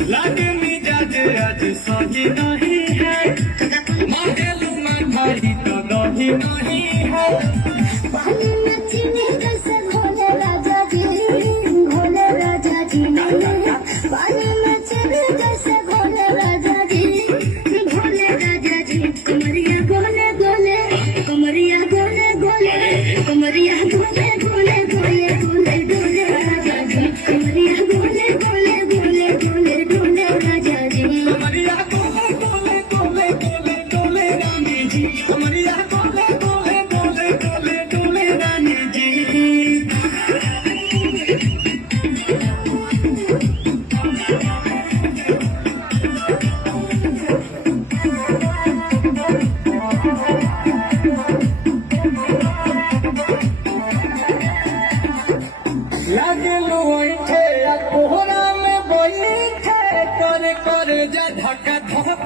लागे मिजाज आज सही नहीं है, मांगलू मांगी तो दही नहीं है। पानी में चीनी जैसे घोले राजा जी, घोले राजा जी। पानी में चीनी जैसे घोले राजा जी, घोले राजा जी। कमरिया गोले गोले, कमरिया गोले गोले, कमरिया गोले गोले गोले गोले डोले राजा जी। कमरिया गोले गोले गोले गोले डोले राजा जी। कमरिया गोले गोले गोले गोले डोले रानी जी, कमरिया गोले गोले गोले गोले डोले रानी जी। लागलू ऐठे कोहरा में बैठे, करे करे जा धक्का धक।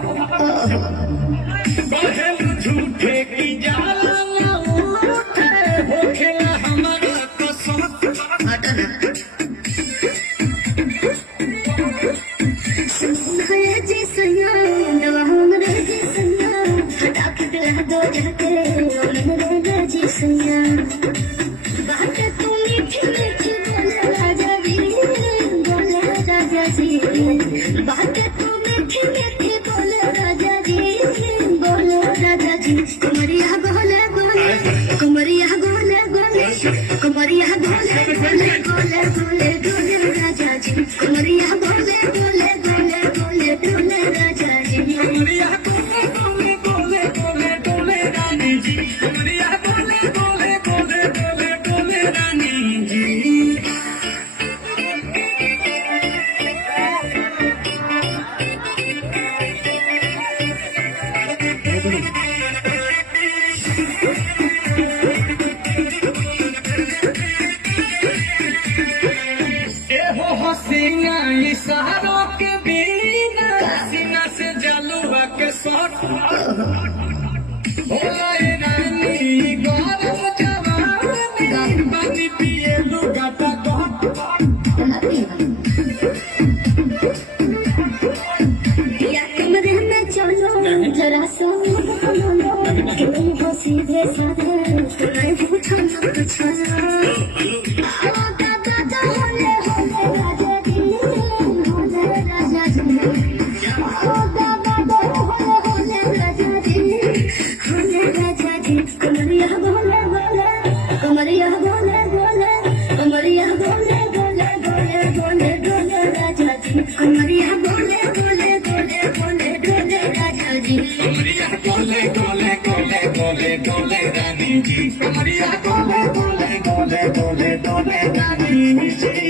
कहलू झूठे की जाला ना उठे, होखेला हमारा कसम। जी सैया दवा हमरे जी सैया, हटा के दिला दो जाके हमरे जी सैया। बात तू मीठी मीठी बोले राजा जी, बोले राजा जी। बात तू मीठी मीठी बोले राजा जी, बोले राजा जी। कमरिया गोले गोले, कमरिया गोले गोले, कमरिया गोले गोले गोले गोले डोले राजा जी। कमरिया गोले गोले गोले गोले डोले राजा जी। कमरिया गोले गोले गोले गोले डोले रानी जी, कमरिया गोले गोले गोले गोले डोले रानी जी। एहो हसीना इशारों के बिना, सीना से जलुआ के शॉट। ओए रानी गौरव जवानी, पानी पिए लुगाटा कट। या कमरे में चलो जरा सो सीधे साधे, पूछो न पूछो। होले होले राजा जी, होले राजा जी। होले होले राजा जी, होले राजा जी। कमरिया गोले गोले, कमरिया गोले गोले, कमरिया गोले गोले गोले गोले डोले राजा जी। कमरिया गोले गोले गोले गोले डोले राजा जी। कमरिया गोले गोले गोले गोले डोले रानी जी, कमरिया गोले गोले गोले गोले डोले रानी जी।